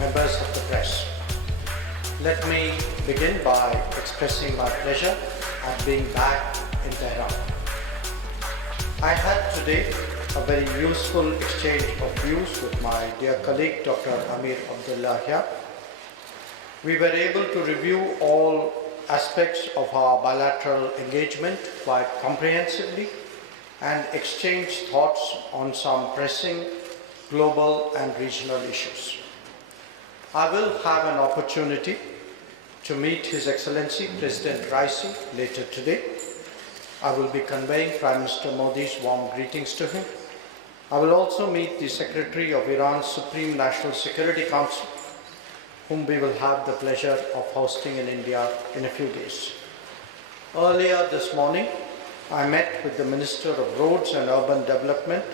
members of the press. Let me begin by expressing my pleasure at being back in Tehran. I had today a very useful exchange of views with my dear colleague Dr. Amir Abdullahian. We were able to review all aspects of our bilateral engagement quite comprehensively and exchange thoughts on some pressing global and regional issues. I will have an opportunity to meet His Excellency President Raisi later today. I will be conveying Prime Minister Modi's warm greetings to him. I will also meet the Secretary of Iran's Supreme National Security Council, whom we will have the pleasure of hosting in India in a few days. Earlier this morning, I met with the Minister of Roads and Urban Development,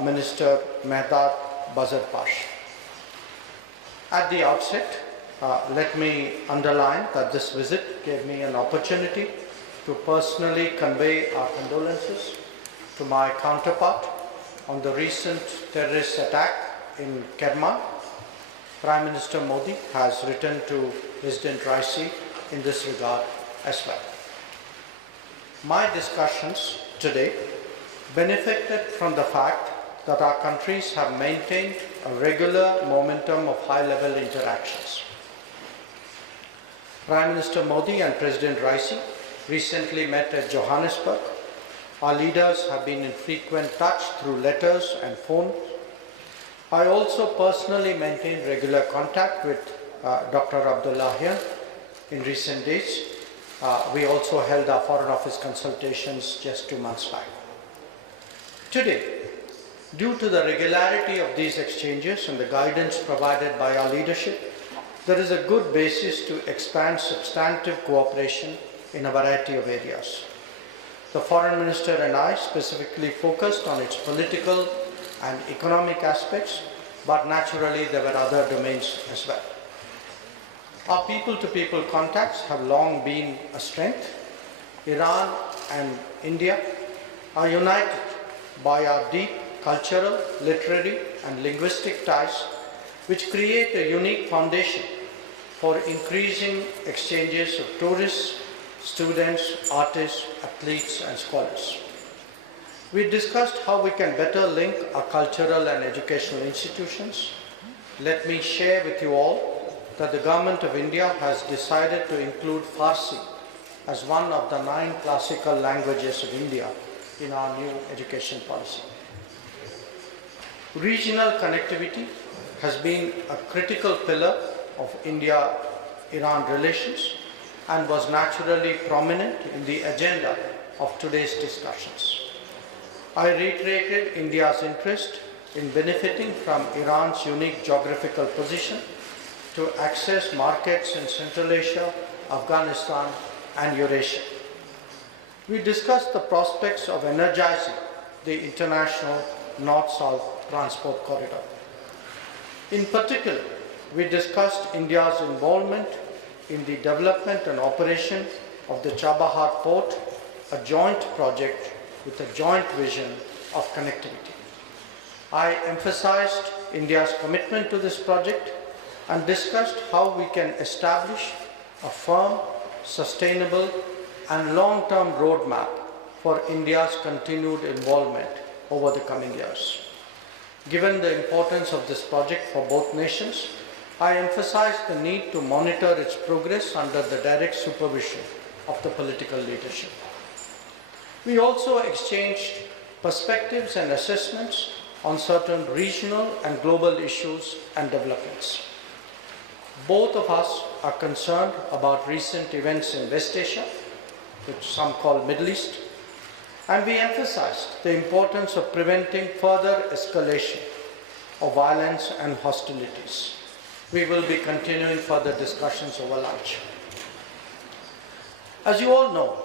Minister Mehdad Bazarpash. At the outset, let me underline that this visit gave me an opportunity to personally convey our condolences to my counterpart on the recent terrorist attack in Kerman. Prime Minister Modi has written to President Raisi in this regard as well. My discussions today benefited from the fact that our countries have maintained a regular momentum of high-level interactions. Prime Minister Modi and President Raisi recently met at Johannesburg. Our leaders have been in frequent touch through letters and phone. I also personally maintained regular contact with Dr. Abdullahian in recent days. We also held our Foreign Office consultations just 2 months back. Today, due to the regularity of these exchanges and the guidance provided by our leadership, there is a good basis to expand substantive cooperation in a variety of areas. The Foreign Minister and I specifically focused on its political and economic aspects, but naturally there were other domains as well. Our people-to-people contacts have long been a strength. Iran and India are united by our deep cultural, literary and linguistic ties, which create a unique foundation for increasing exchanges of tourists, students, artists, athletes and scholars. We discussed how we can better link our cultural and educational institutions. Let me share with you all that the Government of India has decided to include Farsi as one of the 9 classical languages of India in our new education policy. Regional connectivity has been a critical pillar of India-Iran relations and was naturally prominent in the agenda of today's discussions. I reiterated India's interest in benefiting from Iran's unique geographical position to access markets in Central Asia, Afghanistan and Eurasia. We discussed the prospects of energizing the international North-South transport corridor. In particular, we discussed India's involvement in the development and operation of the Chabahar port, a joint project with a joint vision of connectivity. I emphasized India's commitment to this project and discussed how we can establish a firm, sustainable and long-term roadmap for India's continued involvement over the coming years. Given the importance of this project for both nations, I emphasized the need to monitor its progress under the direct supervision of the political leadership. We also exchanged perspectives and assessments on certain regional and global issues and developments. Both of us are concerned about recent events in West Asia, which some call Middle East, and we emphasized the importance of preventing further escalation of violence and hostilities. We will be continuing further discussions over lunch. As you all know,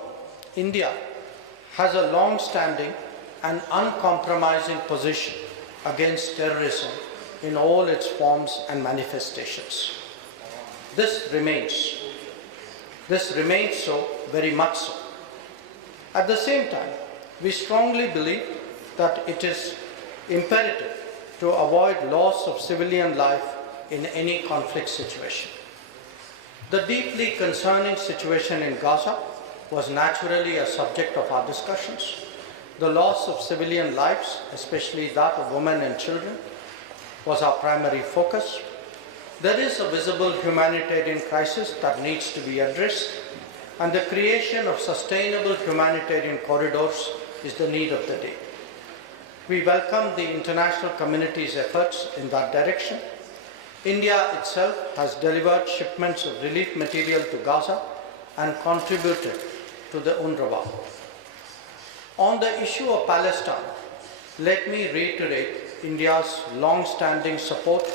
India has a long-standing and uncompromising position against terrorism in all its forms and manifestations. This remains so, very much so. At the same time, we strongly believe that it is imperative to avoid loss of civilian life in any conflict situation. The deeply concerning situation in Gaza was naturally a subject of our discussions. The loss of civilian lives, especially that of women and children, was our primary focus. There is a visible humanitarian crisis that needs to be addressed, and the creation of sustainable humanitarian corridors is the need of the day. We welcome the international community's efforts in that direction. India itself has delivered shipments of relief material to Gaza and contributed to the UNRWA. On the issue of Palestine, let me reiterate India's long-standing support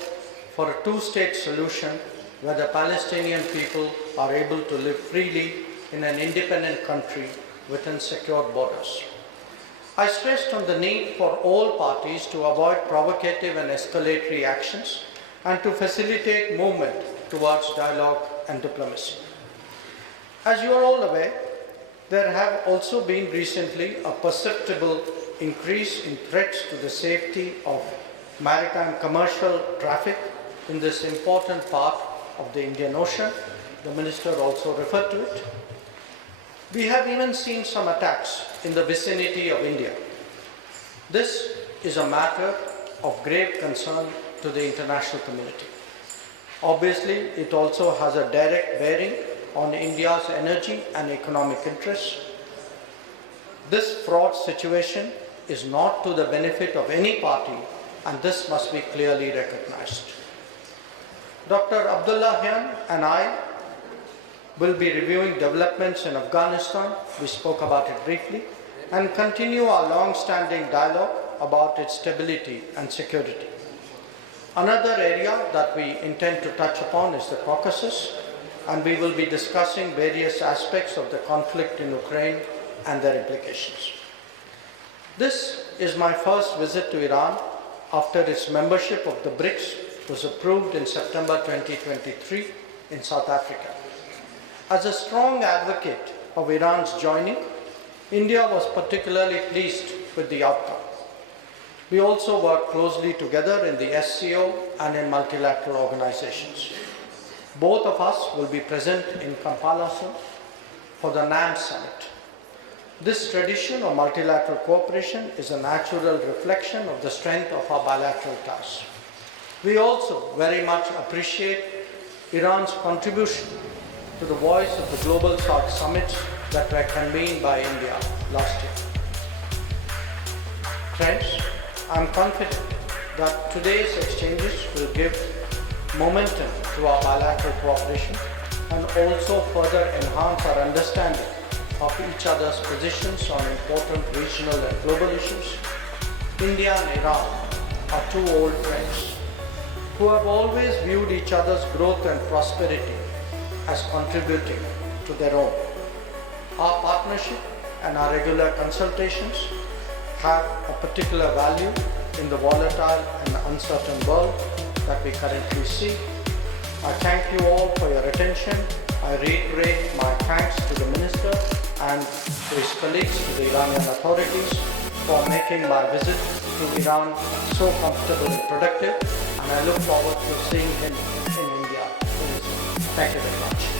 for a two-state solution where the Palestinian people are able to live freely in an independent country within secure borders. I stressed on the need for all parties to avoid provocative and escalatory actions and to facilitate movement towards dialogue and diplomacy. As you are all aware, there have also been recently a perceptible increase in threats to the safety of maritime commercial traffic in this important part of the Indian Ocean. The Minister also referred to it. We have even seen some attacks in the vicinity of India. This is a matter of grave concern to the international community. Obviously, it also has a direct bearing on India's energy and economic interests. This fraud situation is not to the benefit of any party, and this must be clearly recognized. Dr. Abdullahian and I will be reviewing developments in Afghanistan, we spoke about it briefly, and continue our long-standing dialogue about its stability and security. Another area that we intend to touch upon is the Caucasus, and we will be discussing various aspects of the conflict in Ukraine and their implications. This is my first visit to Iran after its membership of the BRICS was approved in September 2023 in South Africa. As a strong advocate of Iran's joining, India was particularly pleased with the outcome. We also work closely together in the SCO and in multilateral organizations. Both of us will be present in Kampala soon for the NAM summit. This tradition of multilateral cooperation is a natural reflection of the strength of our bilateral ties. We also very much appreciate Iran's contribution to the voice of the Global South summits that were convened by India last year. Friends, I am confident that today's exchanges will give momentum to our bilateral cooperation and also further enhance our understanding of each other's positions on important regional and global issues. India and Iran are two old friends who have always viewed each other's growth and prosperity as contributing to their own. Our partnership and our regular consultations have a particular value in the volatile and uncertain world that we currently see. I thank you all for your attention. I reiterate my thanks to the Minister and to his colleagues, to the Iranian authorities, for making my visit to Iran so comfortable and productive, and I look forward to seeing him in India very soon. Thank you very much.